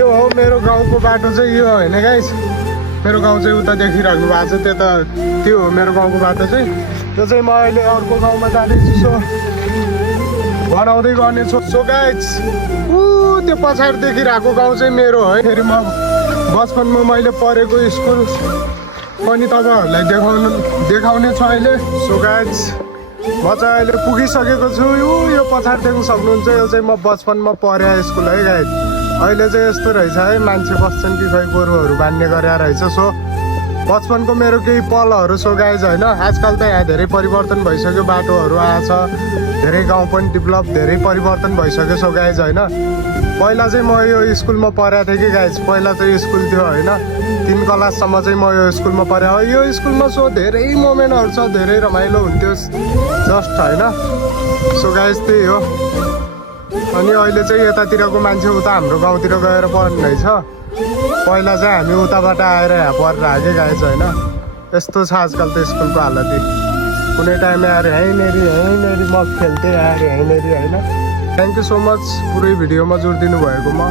यो हो मेरो गाउँको बाटो चाहिँ यो होइन गाइस मेरो गाउँ चाहिँ उता देखिराख्नु भएको छ त्यता त्यो हो मेरो गाउँको बाटो चाहिँ त्यो चाहिँ म अहिले अर्को गाउँमा जाँदैछु सो बनाउँदै गर्नेछु सो गाइस त्यो पछाडि देखिरहेको गाउँ चाहिँ मेरो है फेरि म बचपनमा मैले पढेको स्कुल पनि तपाईँहरूलाई देखाउने छु अहिले सो गाइस म चाहिँ अहिले पुगिसकेको छु यो पछाडि देख्न सक्नुहुन्छ यो चाहिँ म बचपनमा पढे स्कुल है गाइस अहिले चाहिँ यस्तो रहेछ है मान्छे बस्छन् कि खै गोरुहरू बान्ने गरेर रहेछ सो बचपनको मेरो केही पलहरू सो गाइज होइन आजकल त यहाँ धेरै परिवर्तन भइसक्यो बाटोहरू आएछ धेरै गाउँ पनि डेभलप धेरै परिवर्तन भइसक्यो सो गाइज होइन पहिला चाहिँ म यो स्कुलमा पढाएको थिएँ कि गाइज पहिला चाहिँ स्कुल थियो होइन 3 क्लाससम्म चाहिँ म यो स्कुलमा पढाएँ यो स्कुलमा सो धेरै मोमेन्टहरू छ धेरै रमाइलो हुन्थ्यो जस्ट होइन सो गाइज त्यही हो अनि अहिले चाहिँ यतातिरको मान्छे उता हाम्रो गाउँतिर गएर पढ्ने रहेछ पहिला चाहिँ हामी उताबाट आएर यहाँ पढेर आएकै गाइज होइन यस्तो छ आजकल त स्कुलको हालत कुनै टाइम आएर यहीँनेरि म खेल्थेँ आएर यहीँनेरि होइन थ्याङ्क यू सो मच पुरै भिडियोमा जोडिदिनु भएकोमा